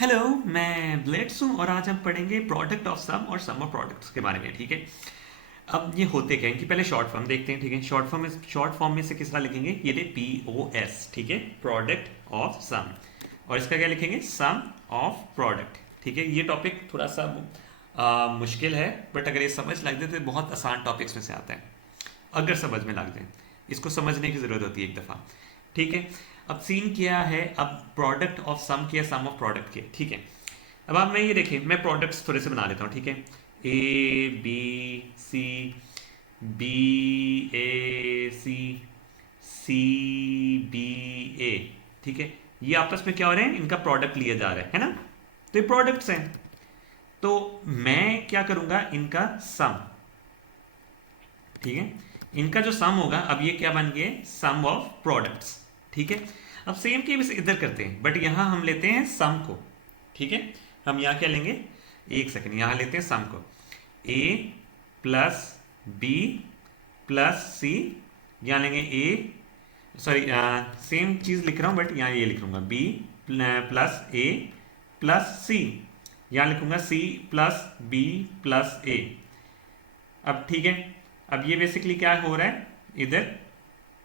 Hello, मैं blades हूँ और आज हम पढ़ेंगे प्रोडक्ट ऑफ सम और सम ऑफ प्रोडक्ट्स के बारे में। ठीक है। अब ये होते क्या हैं कि पहले शॉर्ट फॉर्म देखते हैं। ठीक है, शॉर्ट फॉर्म में से किस तरह लिखेंगे, ये ले POS। ठीक है, प्रोडक्ट ऑफ सम। और इसका क्या लिखेंगे, सम ऑफ प्रोडक्ट। ठीक है, ये टॉपिक थोड़ा सा मुश्किल है, बट अगर ये समझ लग जाए तो बहुत आसान टॉपिक्स में से आता है। अगर समझ में लग जाए, इसको समझने की ज़रूरत होती है एक दफ़ा। ठीक है। अब सीन क्या है, अब प्रोडक्ट ऑफ सम किया, सम ऑफ प्रोडक्ट के। ठीक है। अब आप मैं ये देखिए, मैं प्रोडक्ट्स थोड़े से बना लेता हूँ। ठीक है, A B C, C B A। ठीक है, ये आपस में क्या हो रहे हैं, इनका प्रोडक्ट लिया जा रहा है ना। तो ये प्रोडक्ट्स हैं, तो मैं क्या करूंगा, इनका सम। ठीक है, इनका जो सम होगा, अब ये क्या बन गए, सम ऑफ प्रोडक्ट्स। ठीक है। अब सेम केस इधर करते हैं, बट यहां हम लेते हैं सम को। ठीक है, हम यहां क्या लेंगे, एक सेकंड, यहां लेते हैं सम को। A प्लस बी प्लस सी, यहां लेंगे A, सॉरी सेम चीज लिख रहा हूं बट यहां ये लिख लूंगा B प्लस A प्लस सी, यहां लिखूंगा C plus B plus A। अब ठीक है, अब ये बेसिकली क्या हो रहा है, इधर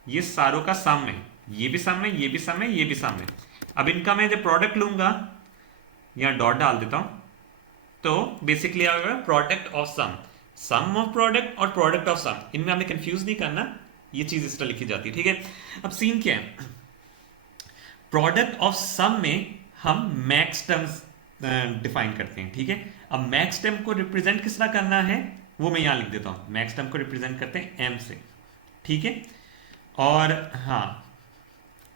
ये सारों का सम है, ये भी सम है, ये भी सम है, ये भी सम है। अब इनका मैं जब प्रोडक्ट लूंगा, यहां डॉट डाल देता हूं, तो बेसिकली आ गया product of sum. Sum of product और प्रोडक्ट ऑफ सम, इनमें आपने कंफ्यूज नहीं करना, ये चीज इस तरह लिखी जाती है। ठीक है। अब सीन क्या है, प्रोडक्ट ऑफ सम में हम मैक्स टर्म्स डिफाइन करते हैं। ठीक है। अब मैक्स टर्म को रिप्रेजेंट किस तरह करना है, वो मैं यहां लिख देता हूं। मैक्स टर्म को रिप्रेजेंट करते हैं M से। ठीक है। और हाँ,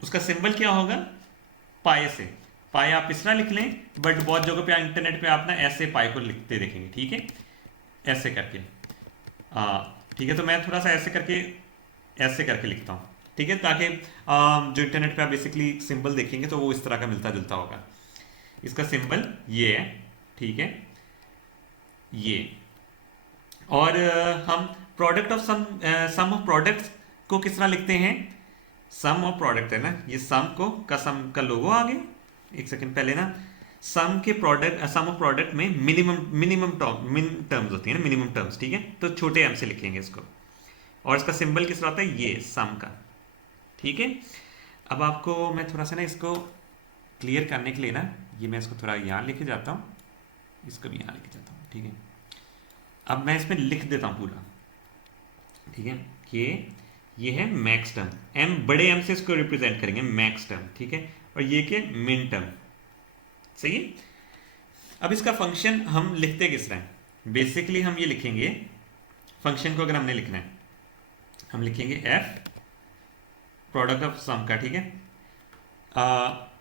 उसका सिंबल क्या होगा, पाए से। पाए आप इस तरह लिख लें, बट बहुत जगह पे इंटरनेट पे आप ना ऐसे पाए को लिखते देखेंगे। ठीक है, ऐसे करके। ठीक है, तो मैं थोड़ा सा ऐसे करके लिखता हूँ। ठीक है, ताकि जो इंटरनेट पे आप बेसिकली सिंबल देखेंगे तो वो इस तरह का मिलता जुलता होगा। इसका सिंबल ये है। ठीक है, ये। और हम product of sum of products को किस तरह लिखते हैं, सम ऑफ प्रोडक्ट है ना, ये सम को का सम का लोगो आ गया। एक सेकंड पहले ना, सम के प्रोडक्ट, सम ऑफ प्रोडक्ट में मिनिमम टर्म्स होती है ना, मिनिमम टर्म्स। ठीक है, तो छोटे m से लिखेंगे इसको। और इसका सिंबल किस तरह होता है, ये सम का। ठीक है। अब आपको मैं थोड़ा सा ना इसको क्लियर करने के लिए ना, ये मैं इसको थोड़ा यहाँ लेके जाता हूँ, इसको भी यहाँ लेके जाता हूँ। ठीक है, अब मैं इसमें लिख देता हूँ पूरा। ठीक है, कि ये है मैक्स टर्म, m बड़े m से इसको रिप्रेजेंट करेंगे, मैक्स टर्म। ठीक है, और ये के मिन टर्म। सही है। अब इसका फंक्शन हम लिखते किस तरह हैं, बेसिकली हम ये लिखेंगे, फंक्शन को अगर हमने लिखना है, हम लिखेंगे f प्रोडक्ट ऑफ सम का। ठीक है,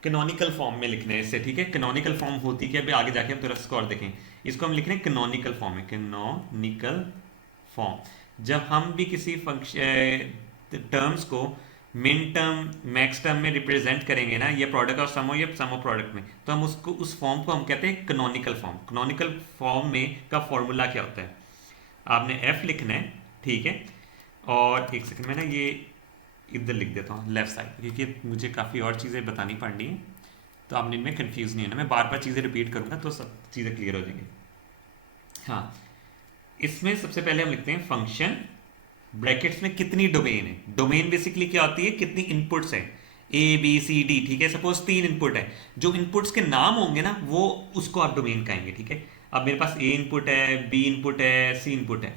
कैनोनिकल फॉर्म में लिखना है इसे। ठीक है, कैनोनिकल फॉर्म होती क्या, अभी आगे जाके हम थोड़ा इसको और देखें। इसको हम लिख रहे हैं कैनोनिकल फॉर्म में, कैनोनिकल फॉर्म। जब हम भी किसी फंक्शन टर्म्स को मिन टर्म मैक्स टर्म में रिप्रेजेंट करेंगे ना, ये प्रोडक्ट ऑफ सम हो या सम ऑफ प्रोडक्ट में, तो हम उसको, उस फॉर्म को हम कहते हैं कैनोनिकल फॉर्म। कैनोनिकल फॉर्म में का फॉर्मूला क्या होता है, आपने f लिखना है। ठीक है, और एक सेकंड में ना ये इधर लिख देता हूँ लेफ्ट साइड, क्योंकि मुझे काफ़ी और चीज़ें बतानी पड़नी है, तो आपने इनमें कंफ्यूज नहीं है ना, मैं बार बार चीज़ें रिपीट करूँगा तो सब चीज़ें क्लियर हो जाएंगी। हाँ, इसमें सबसे पहले हम लिखते हैं फंक्शन, ब्रैकेट्स में कितनी डोमेन है। डोमेन बेसिकली क्या होती है, कितनी इनपुट्स है, A B C D। ठीक है, सपोज 3 इनपुट है, जो इनपुट्स के नाम होंगे ना, वो उसको आप डोमेन कहेंगे। ठीक है, अब मेरे पास A इनपुट है, B इनपुट है, C इनपुट है।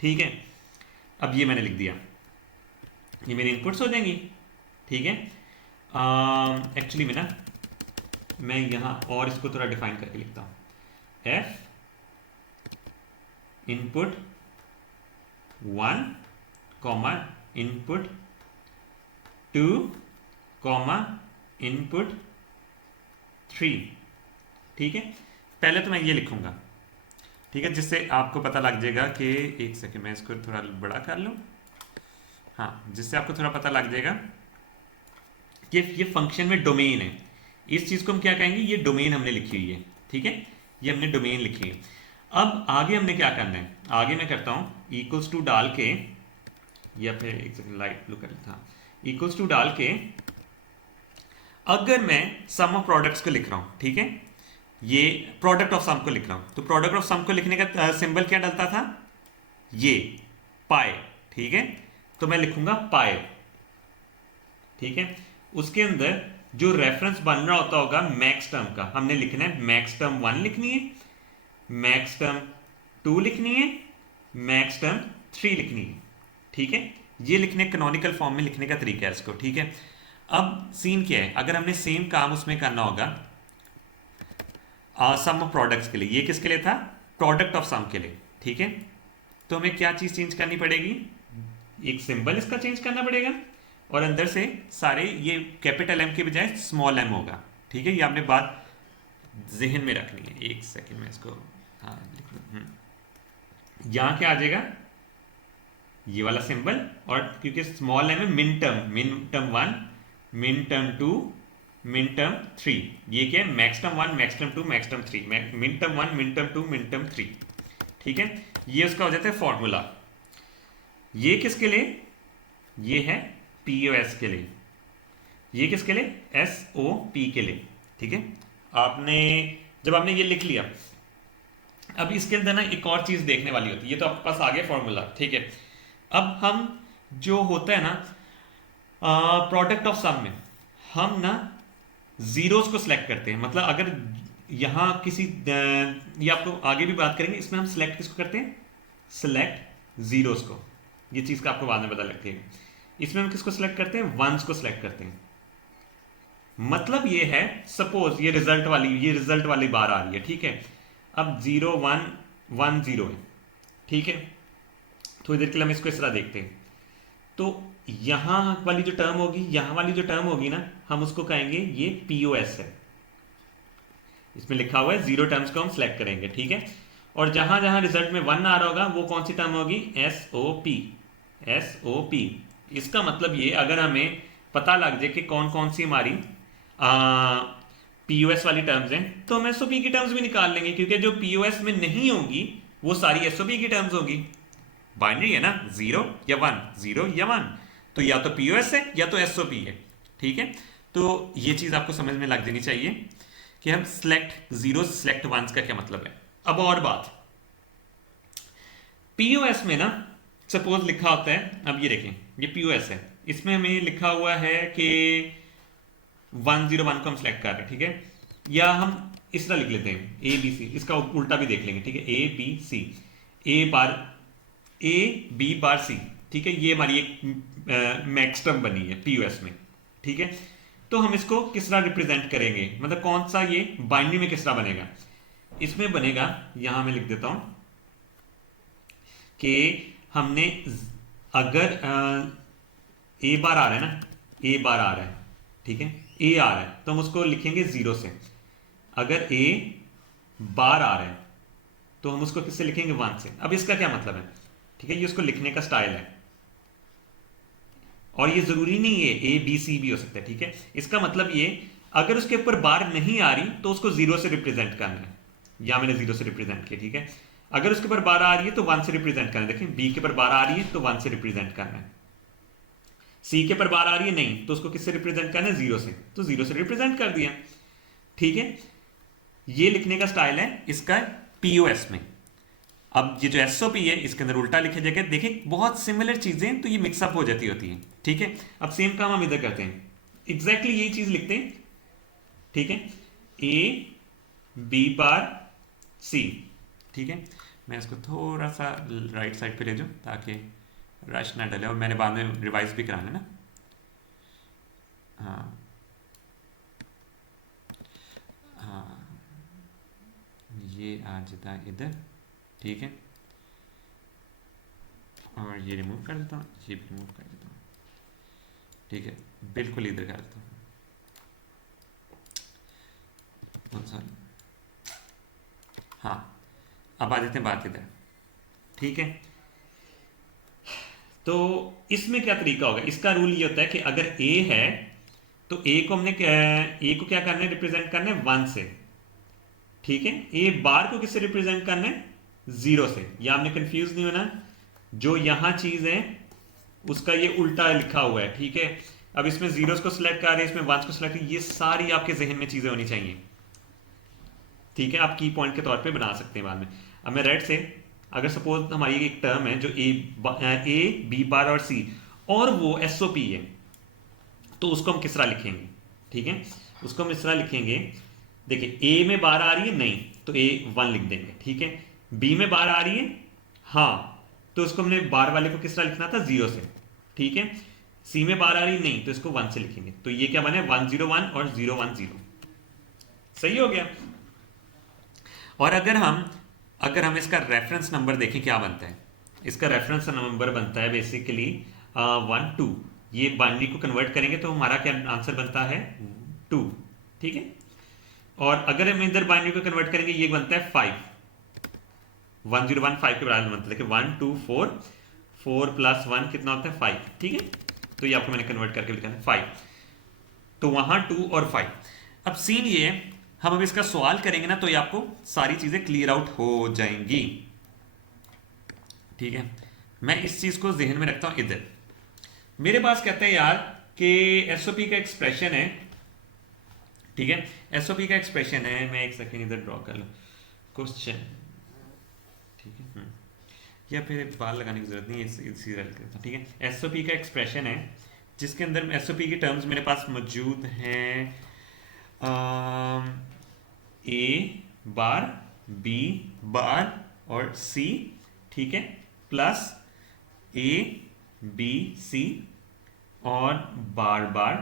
ठीक है, अब ये मैंने लिख दिया, ये मेरी इनपुट्स हो जाएंगी। ठीक है, एक्चुअली में ना, मैं यहाँ और इसको थोड़ा डिफाइन करके लिखता हूँ, f input 1 comma input 2 comma input 3। ठीक है, पहले तो मैं ये लिखूंगा। ठीक है, जिससे आपको पता लग जाएगा कि, एक सेकेंड मैं इसको थोड़ा बड़ा कर लूँ, हाँ, जिससे आपको थोड़ा पता लग जाएगा कि ये फंक्शन में डोमेन है। इस चीज़ को हम क्या कहेंगे, ये डोमेन हमने लिखी हुई है। ठीक है, ये हमने डोमेन लिखी है। अब आगे हमने क्या करना है, आगे मैं करता हूँ इक्वल्स टू डाल के, या फिर एक सेकंड लाइट ब्लू कर लेता हूँ, इक्वल्स टू डाल के, अगर मैं सम ऑफ प्रोडक्ट्स को लिख रहा हूँ, ठीक है, ये प्रोडक्ट ऑफ सम को लिख रहा हूं, तो प्रोडक्ट ऑफ सम को लिखने का सिंबल क्या डलता था, ये पाई, ठीक है। तो मैं लिखूंगा पाई, ठीक है। उसके अंदर जो रेफरेंस बन रहा होता होगा मैक्स टर्म का, हमने लिखना है मैक्स टर्म 1 लिखनी है, मैक्स टर्म 2 लिखनी है, मैक्स टर्म 3 लिखनी है, ठीक है। ये लिखने कैनोनिकल फॉर्म में लिखने का तरीका है इसको, ठीक है। अब सीन क्या है, अगर हमने सेम काम उसमें करना होगा सम ऑफ प्रोडक्ट्स के लिए, ये किसके लिए था, प्रोडक्ट ऑफ सम के लिए, ठीक है। तो हमें क्या चीज चेंज करनी पड़ेगी, एक सिंबल इसका चेंज करना पड़ेगा, और अंदर से सारे ये कैपिटल एम के बजाय स्मॉल एम होगा, ठीक है। ये आपने बात जहन में रखनी है। एक सेकेंड में इसको हाँ लिख लूँ। यहाँ क्या आ जाएगा, ये वाला सिंबल, और क्योंकि स्मॉल एम है min term 1, min term 2, min term 3, ये क्या है max term 1, max term 2, max term 3, min term 1, min term 2, min term 3, ठीक है। ये उसका हो जाता है फॉर्मूला। ये किसके लिए, ये है पीओएस के लिए, ये किसके लिए, एसओपी के लिए, ठीक है। आपने जब आपने ये लिख लिया, अब इसके अंदर ना एक और चीज देखने वाली होती है, ये तो आपके पास आ गया फॉर्मूला, ठीक है। अब हम जो होता है ना प्रोडक्ट ऑफ सम में, हम ना जीरोस को सिलेक्ट करते हैं, मतलब अगर यहां किसी ये आपको आगे भी बात करेंगे, इसमें हम सिलेक्ट किसको करते हैं, सिलेक्ट जीरोस को, ये चीज का आपको बाद में पता लगती है। इसमें हम किसको सिलेक्ट करते हैं, वंस को सिलेक्ट करते हैं। मतलब ये है, सपोज ये रिजल्ट वाली बार आ रही है, ठीक है। अब 0 1 1 0 है, ठीक है। थोड़ी देर के लिए हम इसको इस तरह देखते हैं, तो यहां वाली जो टर्म होगी, यहां वाली जो टर्म होगी ना, हम उसको कहेंगे ये पीओएस है, इसमें लिखा हुआ है, 0 टर्म्स को हम सिलेक्ट करेंगे, ठीक है। और जहां जहां रिजल्ट में 1 आ रहा होगा वो कौन सी टर्म होगी, एसओपी, एसओपी। इसका मतलब ये, अगर हमें पता लग जाए कि कौन कौन सी हमारी पीओएस वाली टर्म्स हैं, तो हम एसओपी की टर्म्स भी निकाल लेंगे, क्योंकि जो पीओएस में नहीं होगी वो सारी एसओपी की टर्म्स होगी। बाइनरी है ना, 0 या 1, 0 या 1, तो या तो पीओएस है या तो एसओपी है, ठीक है। तो ये चीज आपको समझ में लग जानी चाहिए कि हम सिलेक्ट जीरो सिलेक्ट वंस का क्या मतलब है। अब और बात, पीओएस में ना सपोज लिखा होता है, अब ये देखें ये पीओएस है, इसमें हमें लिखा हुआ है कि 101 को हम सिलेक्ट कर रहे हैं, ठीक है। या हम इस तरह लिख लेते हैं ए बी सी, इसका उल्टा भी देख लेंगे, ठीक है। ए बी सी, ए बी बार सी, ठीक है। ये हमारी एक मैक्स टर्म बनी है पीओएस में, ठीक है। तो हम इसको किस तरह रिप्रेजेंट करेंगे, मतलब कौन सा ये बाइनरी में किस तरह बनेगा, इसमें बनेगा, यहां मैं लिख देता हूं कि हमने अगर ए बार आ रहा है ना, ए बार आ रहा है, ठीक है, ए आ रहा है, तो हम उसको लिखेंगे 0 से। अगर ए बार आ रहा है तो हम उसको किससे लिखेंगे, 1 से। अब इसका क्या मतलब है, ठीक है, ये उसको लिखने का स्टाइल है, और ये जरूरी नहीं है ए बी सी भी हो सकता है, ठीक है। इसका मतलब ये, अगर उसके ऊपर बार नहीं आ रही तो उसको 0 से रिप्रेजेंट करना है, या मैंने 0 से रिप्रेजेंट किया, ठीक है। अगर उसके ऊपर बार आ रही है तो 1 से रिप्रेजेंट करना है, देखें बी के ऊपर बार आ रही है तो 1 से रिप्रेजेंट करना है, सी के ऊपर बार आ रही है नहीं, तो उसको किससे रिप्रेजेंट करना है, 0 से, तो 0 से रिप्रेजेंट कर दिया, ठीक है। ये लिखने का स्टाइल है इसका पीओएस में। अब ये जो एसओपी है इसके अंदर उल्टा लिखे जाएगा, देखें बहुत सिमिलर चीजें, तो ये मिक्सअप हो जाती होती हैं, ठीक है। अब सेम काम हम इधर करते हैं, एग्जैक्टली यही चीज लिखते हैं, ठीक है, ए बी बार सी, ठीक है। मैं इसको थोड़ा सा राइट साइड पे ले जाऊं ताकि रश ना डले, और मैंने बाद में रिवाइज भी कराना है ना, हाँ हाँ, ये आ जाता है इधर, ठीक है, और ये रिमूव कर देता हूँ, ये भी रिमूव कर देता हूँ, ठीक है, बिल्कुल इधर कर देता हूँ, सॉरी, हाँ। अब आ जाते हैं बात इधर, ठीक है। तो इसमें क्या तरीका होगा, इसका रूल ये होता है कि अगर ए है तो ए को हमने ए को क्या करना है, रिप्रेजेंट करना है 1 से, ठीक है। ए बार को किससे रिप्रेजेंट करना है, 0 से। या आपने कंफ्यूज नहीं होना, जो यहां चीज है उसका ये उल्टा लिखा हुआ है, ठीक है। अब इसमें जीरोस को सिलेक्ट कर रहे हैं, इसमें 1 को सिलेक्ट, ये सारी आपके जहन में चीजें होनी चाहिए, ठीक है, आप की पॉइंट के तौर पे बना सकते हैं बाद में। अब मैं रेड से, अगर सपोज हमारी एक टर्म है जो ए बी बार और सी, और वो एसओपी है, तो उसको हम किस तरह लिखेंगे? ठीक है, उसको हम इस तरह लिखेंगे, देखिए ए में बार आ रही है, नहीं तो ए 1 लिख देंगे। ठीक है, बी में बार आ रही है, हाँ, तो उसको हमने बार वाले को किस तरह लिखना था? 0 से। ठीक है, सी में बार आ रही नहीं, तो इसको 1 से लिखेंगे। तो ये क्या बने? 101 और 010। सही हो गया। और अगर हम इसका रेफरेंस नंबर देखें क्या बनता है, इसका रेफरेंस नंबर बनता है बेसिकली 1 2। ये बाइनरी को कन्वर्ट करेंगे तो हमारा क्या आंसर बनता है? 2। ठीक है, और अगर हम इधर बाइनरी को कन्वर्ट करेंगे, ये बनता है 5। 1015 के बराबर बनता है। देखिए 1 2 4, 4 + 1 कितना होता है? 5। ठीक है, तो ये आपको मैंने कन्वर्ट करके लिखा है 5। तो वहां 2 और 5। अब सीन ये है, हम अब इसका सवाल करेंगे ना, तो ये आपको सारी चीजें क्लियर आउट हो जाएंगी। ठीक है, मैं इस चीज को जहन में रखता हूं। इधर मेरे पास कहते हैं यार कि एसओपी का एक्सप्रेशन है। ठीक है, एसओपी का एक्सप्रेशन है, मैं एक सेकेंड इधर ड्रॉ कर लूं क्वेश्चन। ठीक है, या फिर बाल लगाने की जरूरत नहीं है, इसी तरह। ठीक है, एसओपी का एक्सप्रेशन है जिसके अंदर एसओपी की टर्म्स मेरे पास मौजूद हैं। ए बार, बी बार और सी। ठीक है, प्लस ए बी सी और बार बार,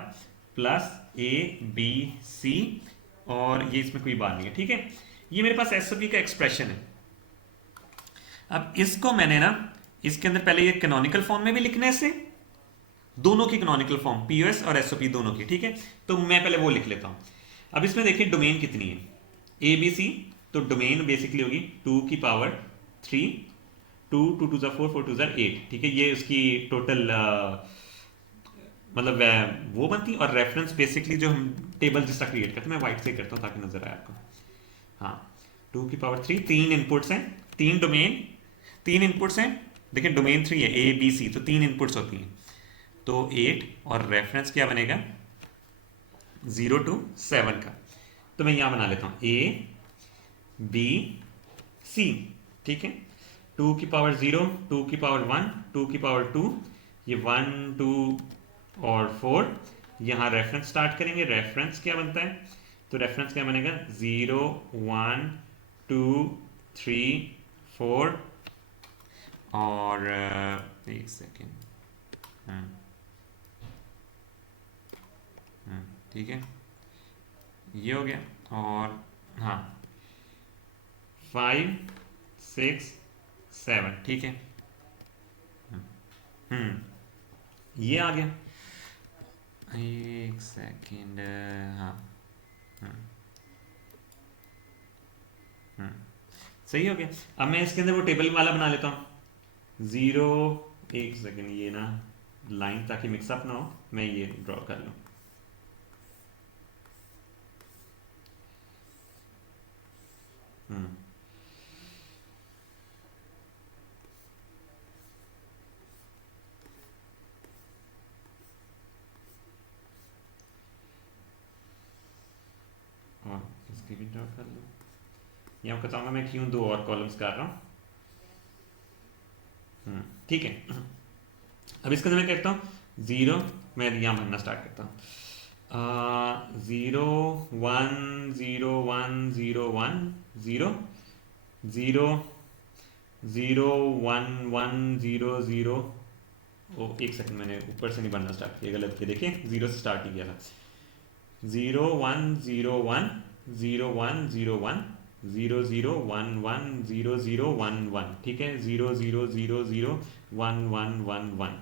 प्लस ए बी सी, और ये इसमें कोई बार नहीं है। ठीक है, ये मेरे पास एसओपी का एक्सप्रेशन है। अब इसको मैंने ना, इसके अंदर पहले ये कैनोनिकल फॉर्म में भी लिखना है, इसे दोनों की कैनोनिकल फॉर्म, पीओएस और एसओपी दोनों की। ठीक है, तो मैं पहले वो लिख लेता हूं। अब इसमें देखिए डोमेन कितनी है, ए बी सी, तो डोमेन बेसिकली होगी 2⁵, 2 2 2 4 4 2 8। ठीक है, ये उसकी टोटल मतलब वो बनती है। और रेफरेंस बेसिकली जो हम टेबल जिसका क्रिएट करते हैं, मैं वाइट से करता हूँ ताकि नजर आए आपको। हाँ, 2⁵, 3 इनपुट्स हैं, 3 डोमेन, 3 इनपुट्स हैं। देखिए डोमेन 3 है, ए बी सी, तो 3 इनपुट्स होती हैं, तो 8, और रेफरेंस क्या बनेगा? 0 to 7 का। तो मैं यहां बना लेता हूं ए बी सी। ठीक है, 2⁵0, 2⁵1, 2⁵2, ये 1 2 और 4। यहां रेफरेंस स्टार्ट करेंगे। रेफरेंस क्या बनता है? तो रेफरेंस क्या बनेगा? 0 1 2 3 4, और एक सेकेंड। ठीक है, ये हो गया। और हाँ, 5 6 7। ठीक है, ये आ गया। एक सेकेंड, हाँ, सही हो गया। अब मैं इसके अंदर वो टेबल वाला बना लेता हूँ। 0, एक सेकेंड, ये ना लाइन ताकि मिक्सअप ना हो, मैं ये ड्रॉ कर लूँ। और इसकी भी ड्रॉ कर लूँ। ये आपको बताऊंगा मैं क्यों 2 और कॉलम्स कर रहा हूँ। ठीक है, अब इसके अंदर मैं कहता हूँ 0, मैं यहाँ भरना स्टार्ट करता हूँ। 0 1 0 1 0 1 0 0 0 1 1 0 0। ओ एक सेकंड, मैंने ऊपर से नहीं बनना स्टार्ट किया, गलत किया। देखिए 0 से स्टार्ट ही किया था। 0 1 0 1 0 1 0 1 0 0 1 1 0 0 1 1। ठीक है, 0 0 0 0 1 1 1 1।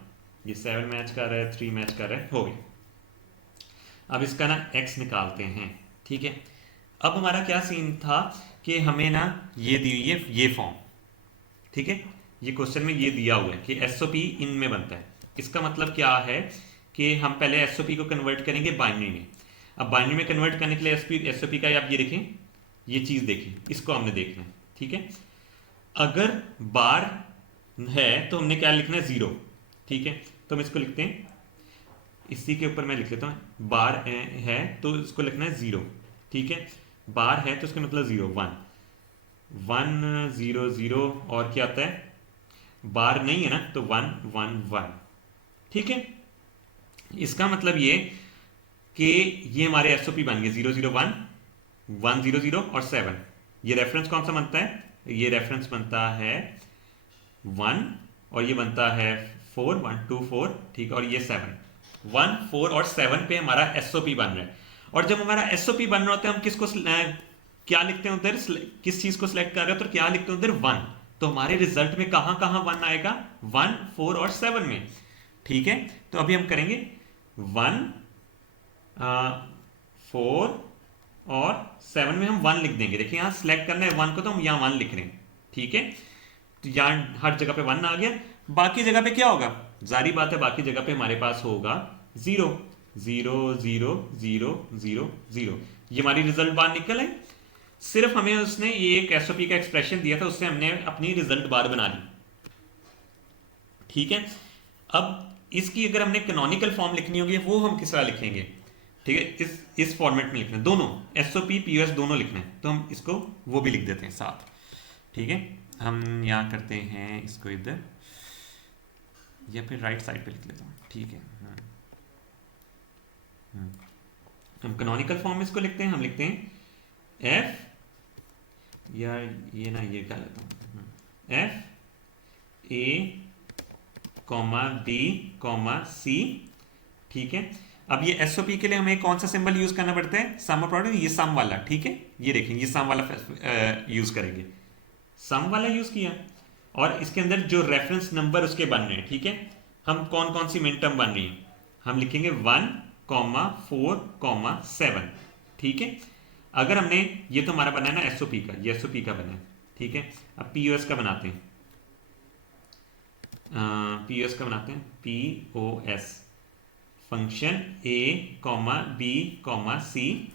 ये 7 मैच कर रहा है, 3 मैच कर रहा है, हो गया। अब इसका ना x निकालते हैं। ठीक है, अब हमारा क्या सीन था कि हमें ना ये दी हुई है ये फॉर्म। ठीक है, ये क्वेश्चन में ये दिया हुआ है कि एसओपी इनमें बनता है। इसका मतलब क्या है कि हम पहले एसओपी को कन्वर्ट करेंगे बाइनरी में। अब बाइनरी में कन्वर्ट करने के लिए एसओपी का आप ये देखें, ये चीज देखें, इसको हमने देखना है। ठीक है, अगर बार है तो हमने क्या लिखना है? 0। ठीक है, तो हम इसको लिखते हैं, इसी के ऊपर मैं लिख लेता हूँ, बार है तो इसको लिखना है 0। ठीक है, बार है तो इसका मतलब 0 1 1 0 0, और क्या आता है, बार नहीं है ना तो 1 1 1। ठीक है, इसका मतलब ये कि ये हमारे एसओपी बन गए 0 0 1 1 0 0 और 7। ये रेफरेंस कौन सा बनता है, ये रेफरेंस बनता है 1, और ये बनता है 4 1 2 4, ठीक है, और ये 7 1 4 और 7 पे हमारा एसओपी बन रहा है। और जब हमारा एसओपी बन रहा होता है हम किसको क्या लिखते हैं उधर, किस चीज को सिलेक्ट कर रहे हो तो क्या लिखते हैं उधर 1। तो हमारे रिजल्ट में कहां कहां 1 आएगा, 1 4 और 7 में। ठीक है, तो अभी हम करेंगे 1 4 और 7 में हम 1 लिख देंगे। देखिए यहाँ सिलेक्ट करना है 1 को तो हम यहाँ 1 लिख रहे हैं। ठीक है, तो यहाँ हर जगह पे 1 आ गया। बाकी जगह पे क्या होगा, जारी बात है बाकी जगह पे हमारे पास होगा 0 0 0 0 0 0। ये हमारी रिजल्ट बार निकल है। सिर्फ हमें उसने ये एक एसओपी का एक्सप्रेशन दिया था, उससे हमने अपनी रिजल्ट बार बना ली। ठीक है, अब इसकी अगर हमने कैनोनिकल फॉर्म लिखनी होगी वो हम किस तरह लिखेंगे। ठीक है, इस फॉर्मेट में लिखना है, दोनों एसओपी पीओएस दोनों लिखना है, तो हम इसको वो भी लिख देते हैं साथ। ठीक है, हम यहाँ करते हैं इसको इधर, या फिर राइट साइड पे लिख लेता हूँ। ठीक है, हम कैनोनिकल फॉर्म में इसको लिखते हैं, हम लिखते हैं एफ, या ये ना ये क्या लेता हूँ, F A comma B comma C. ठीक है, अब ये एसओपी के लिए हमें कौन सा सिंबल यूज करना पड़ता है, सम प्रोडक्ट, ये सम वाला। ठीक है, ये देखें ये सम वाला यूज करेंगे, सम वाला यूज किया, और इसके अंदर जो रेफरेंस नंबर उसके बन रहे हैं। ठीक है, हम कौन कौन सी मिन टर्म बन रही है, हम लिखेंगे 1 4 7। ठीक है, अगर हमने ये तो हमारा बना है ना एसओपी का, ये एसओपी का बना है। ठीक है, अब पीओएस का बनाते हैं, पीओएस का बनाते हैं, पीओएस फंक्शन ए कॉमा बी कॉमा सी।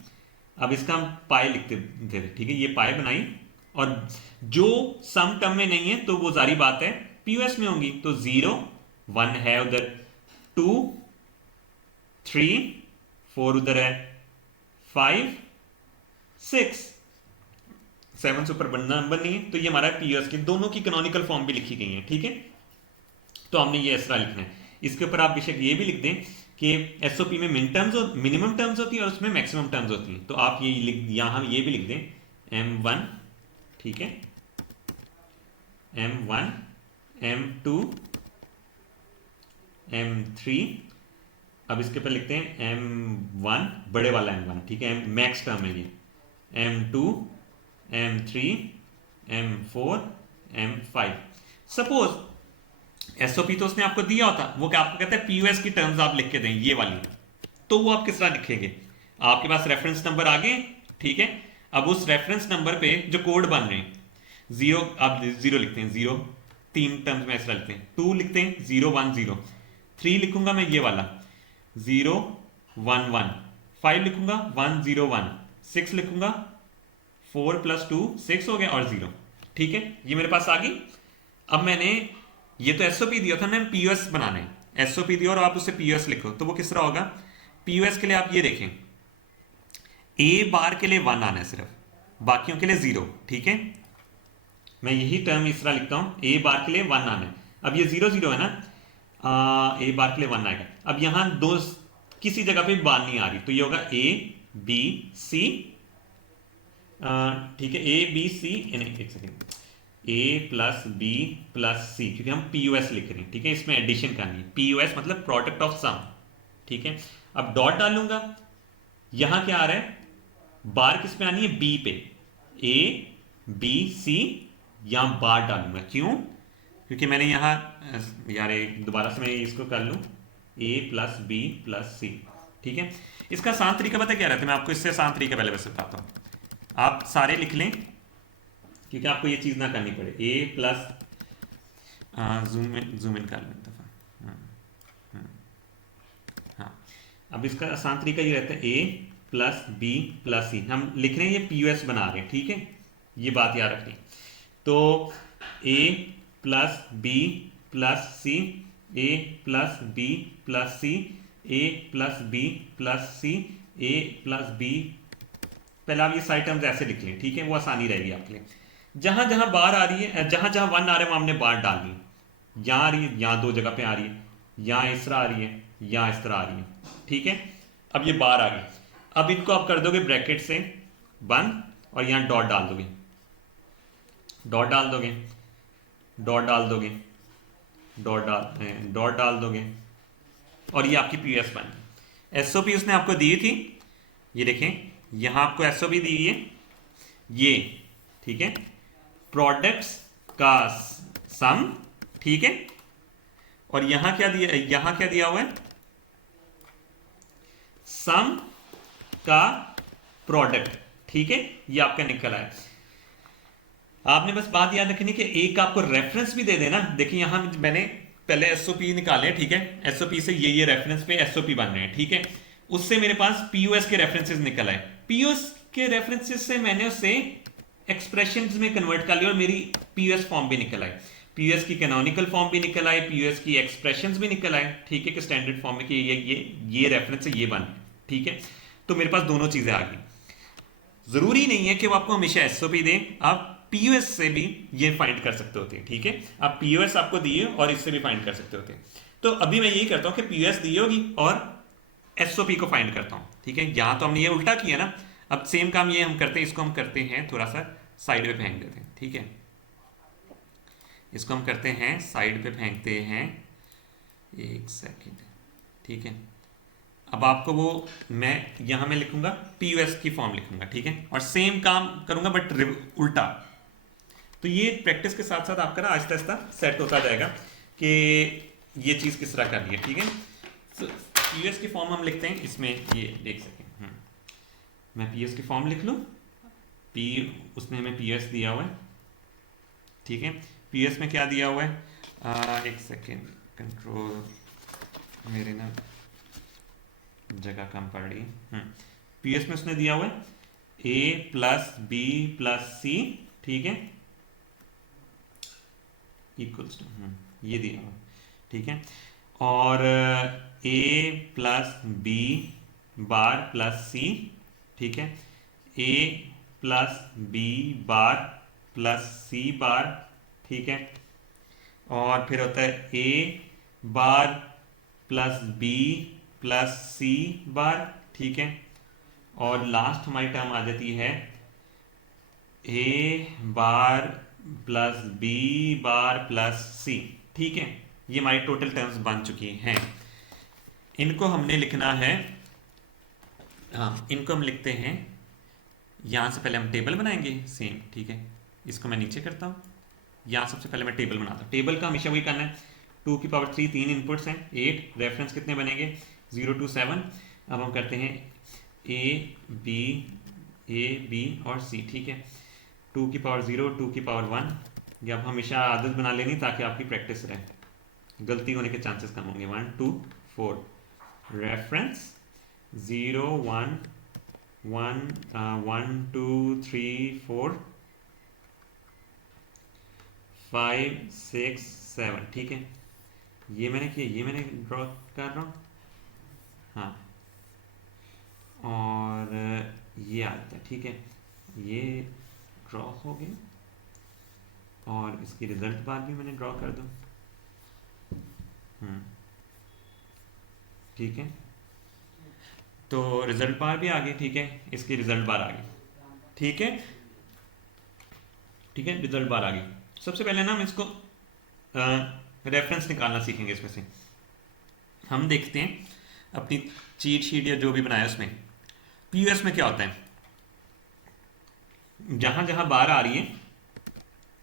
अब इसका हम पाई लिखते थे। ठीक है, ये पाई बनाई, और जो सम टर्म में नहीं है तो वो जारी बात है पीओएस में होंगी, तो 0 1 है उधर, 2 3 4 उधर है, 5 6 7 से ऊपर बनना नंबर नहीं है, तो ये हमारा पीओएस की दोनों की कैनोनिकल फॉर्म भी लिखी गई है। ठीक है, तो हमने ये ऐसा लिखना है। इसके ऊपर आप बेशक ये भी लिख दें कि एसओपी में मिनिमम टर्म्स होती है और उसमें मैक्सिमम टर्म्स होती हैं, तो आप ये यहां ये भी लिख दें M1। ठीक है, M1 M2 M3। अब इसके ऊपर लिखते हैं M1 बड़े वाला M1। ठीक है, मैक्स टर्म है ये, M2 M3 M4 M5। Suppose SOP तो उसने आपको दिया होता, वो क्या आपको कहता है पीओएस की टर्म्स आप लिख के दें ये वाली, तो वो आप किस तरह लिखेंगे, आपके पास रेफरेंस नंबर आ गए। ठीक है, अब उस रेफरेंस नंबर पे जो कोड बन रहे हैं, 0 आप 0 लिखते हैं, 0 3 टर्म्स में ऐसा लिखते हैं, 2 लिखते हैं 0 1 0, 3 लिखूंगा मैं ये वाला 0 1 1, 5 लिखूंगा 1 0 1, 6 लिखूंगा 4 + 2 6 हो गया और 0। ठीक है, ये मेरे पास आ गई। अब मैंने ये तो एसओपी दिया था ना, पीओएस बनाना है, एसओपी दिया और आप उसे पीओएस लिखो, तो वो किस तरह होगा। पीओएस के लिए आप ये देखें, ए बार के लिए 1 आना है सिर्फ, बाकियों के लिए 0। ठीक है, मैं यही टर्म इस तरह लिखता हूं, ए बार के लिए 1 आना है। अब ये 0 0 है ना, ए बार के लिए 1 आएगा। अब यहां दो किसी जगह पे बार नहीं आ रही, तो ये होगा ए बी सी। ठीक है, ए बी सी, एक सेकेंड, ए प्लस बी प्लस सी, क्योंकि हम पीओएस लिख रहे हैं। ठीक है, इसमें एडिशन करनी है, पीओएस मतलब प्रोडक्ट ऑफ सम। ठीक है, अब डॉट डालूंगा, यहां क्या आ रहा है, बार किस पे आनी है, बी पे, ए बी सी, यहां बार डालूंगा, क्यों, क्योंकि मैंने यहां, यार दोबारा से मैं इसको कर लूं, ए प्लस बी प्लस सी। ठीक है, इसका आसान तरीका पता क्या रहता है, मैं आपको इससे आसान तरीका पहले बस बताता हूं। आप सारे लिख लें क्योंकि आपको ये चीज ना करनी पड़े, ए प्लस, जूम इन कर लें दफा। हाँ, अब इसका आसान तरीका ये रहता है, ए प्लस बी प्लस सी, हम लिख रहे हैं ये पीओएस बना रहे हैं। ठीक है, ये बात याद रखनी, तो ए प्लस बी प्लस सी, ए प्लस बी प्लस सी, ए प्लस बी प्लस सी, ए प्लस बी पहले आप ये सारी टर्म्स ऐसे लिख लें, ठीक है, वो आसानी रहेगी आपके लिए। जहां जहां बार आ रही है, जहां जहां वन आ रहा है वहां हमने बार डालनी है। यहाँ आ रही है, यहाँ दो जगह पे आ रही है, यहाँ इस तरह आ रही है, यहाँ इस तरह आ रही है, ठीक है। अब ये बार आ गई, अब इनको आप कर दोगे ब्रैकेट से बंद और यहाँ डॉट डाल दोगे, डॉट डाल दोगे, डॉट डाल दोगे, डॉट डाल दोगे, और ये आपकी पीएस बन गई। एसओपी उसने आपको दी थी, ये देखें यहां आपको एसओपी दी है ये, ठीक है, प्रोडक्ट्स का सम, ठीक है, और यहां क्या दिया, यहां क्या दिया हुआ है, सम का प्रोडक्ट, ठीक है, ये आपका निकल आया। आपने बस बात याद रखनी कि एक आपको रेफरेंस भी दे देना। देखिए यहां मैंने पहले एसओपी निकाले, ठीक है, एसओपी से ये रेफरेंस पे एसओपी बन रहे हैं, ठीक है, उससे मेरे पास पीयूएस के रेफरेंसेस निकल आए, पीयूएस के रेफरेंसेस से मैंने उसे एक्सप्रेशंस में कन्वर्ट कर लिया और मेरी पीयूएस फॉर्म भी निकल आई, पीयूएस की कैनोनिकल फॉर्म भी निकल आई, पीयूएस की एक्सप्रेशंस भी निकल आए, ठीक है, कि स्टैंडर्ड फॉर्म में कि ये रेफरेंस है, ये बन, ठीक है। तो मेरे पास दोनों चीजें आ गई। जरूरी नहीं है कि वो आपको हमेशा एसओपी दें, आप पीयूएस से भी ये फाइंड कर सकते होते हैं, ठीक है, आप पीयूएस आपको दिए और इससे भी फाइंड कर सकते होते हैं। तो अभी मैं यही करता हूं कि पीयूएस दी होगी और एसओपी को फाइंड करता हूं, ठीक है। यहां तो हमने ये उल्टा किया ना, अब सेम काम ये हम करते हैं, इसको हम करते हैं थोड़ा सा साइड पे फेंक देते हैं, ठीक है, इसको हम करते हैं साइड पे फेंकते हैं, एक सेकेंड, ठीक है। अब आपको वो मैं यहां में लिखूंगा पीयूएस की फॉर्म लिखूंगा, ठीक है, और सेम काम करूंगा बट उल्टा। तो ये प्रैक्टिस के साथ साथ आपका ना आहिस्ता आहिस्ता सेट होता जाएगा कि ये चीज़ किस तरह करनी है, ठीक है। तो पीएस की फॉर्म हम लिखते हैं, इसमें ये देख सकें, मैं पीएस की फॉर्म लिख लूँ, पी उसने हमें पीएस दिया हुआ है, ठीक है, पीएस में क्या दिया हुआ है, एक सेकेंड, कंट्रोल मेरे ना जगह कम पड़ रही है, पीएस में उसने दिया हुआ है ए प्लस बी प्लस सी, ठीक है, इक्वल्स टू, ये दिया हुआ, ठीक है, और ए प्लस बी बार प्लस सी, ठीक है, ए plus B bar plus C bar, ठीक है, और फिर होता है ए बार plus B plus C bar, ठीक है, और लास्ट हमारी टर्म आ जाती है ए बार प्लस बी बार प्लस सी, ठीक है। ये हमारी टोटल टर्म्स बन चुकी हैं। इनको हमने लिखना है, हाँ, इनको हम लिखते हैं, यहां से पहले हम टेबल बनाएंगे सेम, ठीक है, इसको मैं नीचे करता हूँ, यहां सबसे पहले मैं टेबल बनाता हूँ। टेबल का हमेशा वही करना है, 2 की पावर 3 तीन इनपुट्स हैं, 8 रेफरेंस कितने बनेंगे 0 to 7। अब हम करते हैं ए बी और सी, ठीक है, 2 की पावर 0 2 की पावर 1, ये आप हमेशा आदत बना लेनी ताकि आपकी प्रैक्टिस रहे, गलती होने के चांसेस कम होंगे। 1 2 4 रेफरेंस 0 1 1 2 3 4 5 6 7, ठीक है, ये मैंने किया, ये मैंने ड्रॉ कर रहा हूँ, हाँ, और ये आता है, ठीक है, ये ड्रॉ हो गया और इसकी रिजल्ट बार भी मैंने ड्रॉ कर दूँ, ठीक है, तो रिजल्ट बार भी आ गई, ठीक है, इसकी रिजल्ट बार आ गई, ठीक है, ठीक है, रिजल्ट बार आ गई। सबसे पहले ना हम इसको रेफरेंस निकालना सीखेंगे। इसमें से हम देखते हैं अपनी चीट शीट या जो भी बनाया उसमें पीयूएस में क्या होता है, जहां जहां बार आ रही है,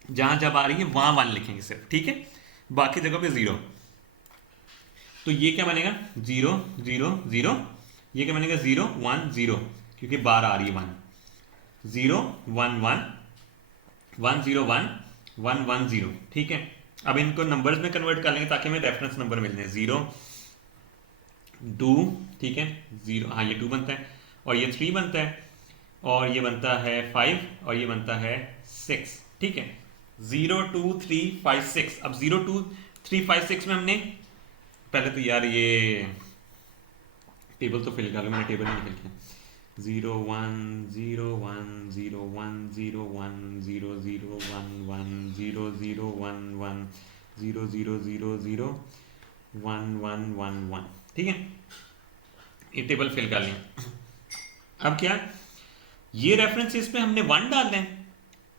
जहां जब आ रही है वहां 1 लिखेंगे सिर्फ, ठीक है, बाकी जगह पे 0। तो ये क्या बनेगा 0 0 0, ये क्या बनेगा 0 1 0, क्योंकि बार आ रही है 1, 0 1 1 1 0 1 1 1 0, ठीक है। अब इनको नंबर्स में कन्वर्ट कर लेंगे ताकि हमें रेफरेंस नंबर मिल जाए, 0 2, ठीक है, 0, हाँ ये 2 बनता है, और ये 3 बनता है, और ये बनता है 5, और ये बनता है 6, ठीक है, 0 2 3 5 6। अब 0 2 3 5 6 में हमने पहले तो यार ये टेबल तो फिल कर लो, मैंने टेबल नहीं फिल किया, 0 1 0 1 0 1 0 1 0 0 1 1 0 0 1 1 0 0 0 0 1 1 1 1। ठीक है, ये टेबल फिल कर लिया। अब क्या, ये रेफरेंसेस पे हमने 1 डालना है?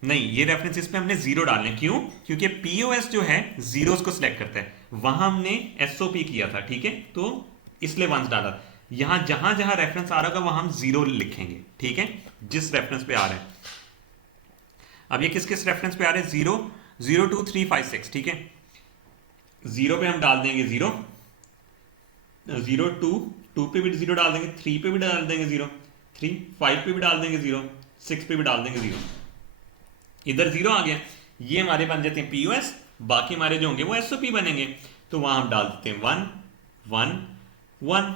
नहीं, ये रेफरेंसेस पे हमने 0 डालने हैं। क्यों? क्योंकि पीओएस जो है जीरोस को सिलेक्ट करता है, वहां हमने एसओपी किया था। ठीक है, तो इसलिए 1 डाला। यहां जहां जहां रेफरेंस आ रहा होगा वहां हम 0 लिखेंगे। ठीक है, जिस रेफरेंस पे आ रहा है। अब ये किस किस रेफरेंस पे आ रहे हैं? 0 0 2 3 5 6। ठीक है, 0 पे हम डाल देंगे 0, 0 2 2 पे भी 0 डाल देंगे, 3 पे भी डाल देंगे 0 3, 5 पे भी डाल देंगे 0, 6 पे भी डाल देंगे 0। इधर 0 आ गया, ये हमारे बन जाते हैं पीओएस, बाकी हमारे जो होंगे वो एसओपी बनेंगे। तो वहां हम डाल देते हैं 1 1 1।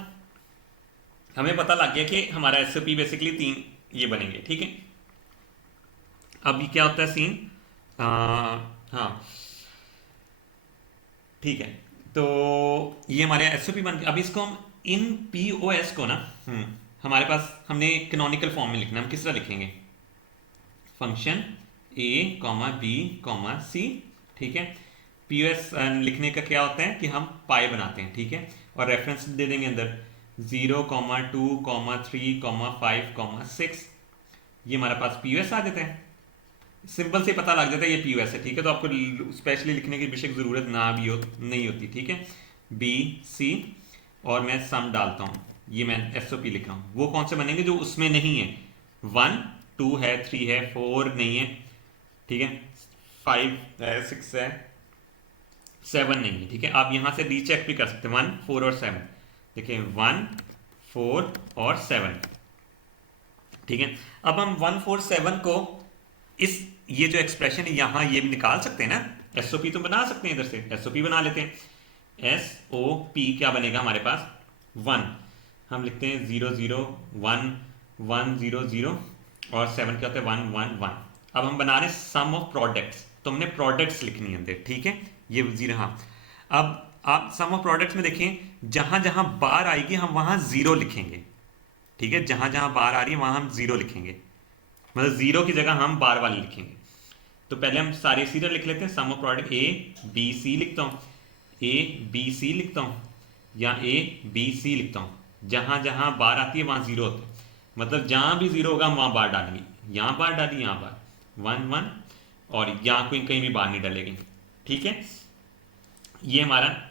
हमें पता लग गया कि हमारा एसओपी बेसिकली 3 ये बनेंगे। ठीक है, अब ये क्या होता है सीन? हाँ, ठीक है, तो ये हमारे एसओपी बन गया। अब इसको हम इन पीओएस को ना, हमारे पास हमने कैनोनिकल फॉर्म में लिखना, हम किस तरह लिखेंगे? फंक्शन ए कॉमा बी कॉमा सी। ठीक है, पीओएस लिखने का क्या होता है कि हम पाई बनाते हैं। ठीक है, और रेफरेंस दे देंगे अंदर 0 2 3 5 6। ये हमारे पास पीओएस आ जाता है, सिंपल से पता लग जाता है ये पीओएस है। ठीक है, तो आपको स्पेशली लिखने की बेशक ज़रूरत ना भी नहीं होती। ठीक है, बी सी, और मैं सम डालता हूँ, ये मैं एसओपी लिख रहा हूँ। वो कौन से बनेंगे जो उसमें नहीं है? 1 2 है, 3 है, 4 नहीं है। ठीक है, 5 है, 6 है, 7 नहीं है। ठीक है, आप यहाँ से रीचेक भी कर सकते हैं 1 4 और 7। देखिए 1 4 और 7। ठीक है, अब हम 1 4 7 को इस ये जो एक्सप्रेशन है यहाँ ये भी निकाल सकते हैं ना, एसओपी तो बना सकते हैं, इधर से एसओपी बना लेते हैं। एस ओ पी क्या बनेगा हमारे पास? 1। हम लिखते हैं 0 0 1 1 0 0 और 7 क्या होता है? 1 1 1। अब हम बना रहे हैं सम ऑफ प्रोडक्ट्स, तो हमने प्रोडक्ट्स लिखनी है अंदर। ठीक है, ये 0। हाँ, अब आप सम ऑफ प्रोडक्ट्स में देखें, जहां जहां बार आएगी हम वहां 0 लिखेंगे। ठीक है, जहां जहां बार आ रही है वहां हम 0 लिखेंगे, मतलब 0 की जगह हम बार वाली लिखेंगे। तो पहले हम सारे सीरियल लिख लेते हैं। Sum of product A B C लिखता हूँ, ए बी सी लिखता हूँ, या ए बी सी लिखता हूँ। जहां जहां बार आती है वहां 0 होता है, मतलब जहां भी 0 होगा हम वहां बार डालेंगे। यहाँ बार डाली, यहाँ बार 1 1, और यहाँ कोई कहीं भी बार नहीं डलेगी। ठीक है, ये हमारा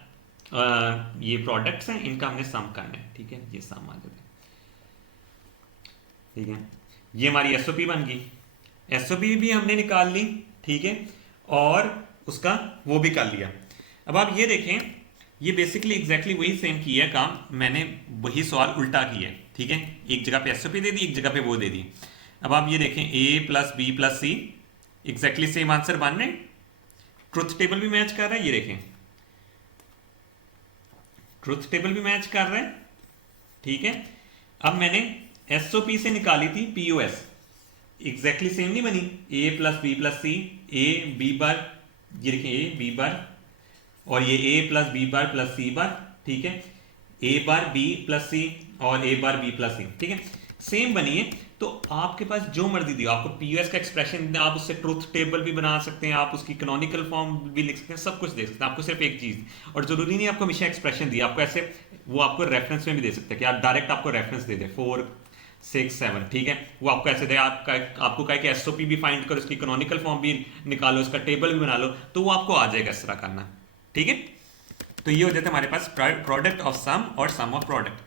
ये प्रोडक्ट्स हैं, इनका हमने सम करना है। ठीक है, ये सम आ जाता है। ठीक है, ये हमारी एसओपी बन गई, एसओपी भी हमने निकाल ली। ठीक है, और उसका वो भी कर लिया। अब आप ये देखें, ये बेसिकली एग्जैक्टली वही सेम किया है काम, मैंने वही सवाल उल्टा किया है। ठीक है, एक जगह पे एसओपी दे दी, एक जगह पे वो दे दी। अब आप ये देखें, ए प्लस बी प्लस सी, एग्जैक्टली सेम आंसर बन रहे हैं, ट्रुथ टेबल भी मैच कर रहा है। ये देखें, ट्रुथ टेबल भी मैच कर रहे हैं। ठीक है, अब मैंने एसओपी से निकाली थी पीओएस, एग्जैक्टली सेम नहीं बनी? A plus B plus C, A B bar, ये देखिए ए बी बार, और ये A plus B bar plus C bar. ठीक है, ए बार बी प्लस सी और ए बार बी प्लस सी। ठीक है, सेम बनी है। तो आपके पास जो मर्जी दिया, आपको पीओएस का एक्सप्रेशन, आप उससे ट्रुथ टेबल भी बना सकते हैं, आप उसकी कैनोनिकल फॉर्म भी लिख सकते हैं, सब कुछ दे सकते हैं। आपको सिर्फ एक चीज, और जरूरी नहीं आपको हमेशा एक्सप्रेशन दिया, आपको ऐसे वो आपको रेफरेंस में भी दे सकते हैं कि आप डायरेक्ट आपको रेफरेंस दे दे 4 6 7। ठीक है, वो आपको ऐसे दे, आपको कहे कि एसओपी भी फाइंड करो, इसकी कैनोनिकल फॉर्म भी निकालो, इसका टेबल भी बना लो, तो वो आपको आ जाएगा इस तरह करना। ठीक है, तो ये हो जाता है हमारे पास प्रोडक्ट ऑफ सम और सम ऑफ प्रोडक्ट।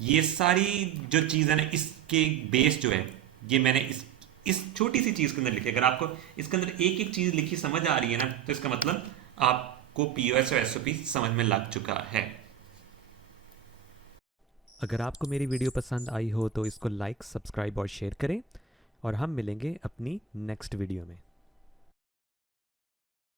ये सारी जो चीज़ है ना, इसके बेस जो है, ये मैंने इस छोटी सी चीज़ के अंदर लिखी। अगर आपको इसके अंदर एक एक चीज़ लिखी समझ आ रही है ना, तो इसका मतलब आपको पीओएस और एसओपी समझ में लग चुका है। अगर आपको मेरी वीडियो पसंद आई हो तो इसको लाइक, सब्सक्राइब और शेयर करें, और हम मिलेंगे अपनी नेक्स्ट वीडियो में।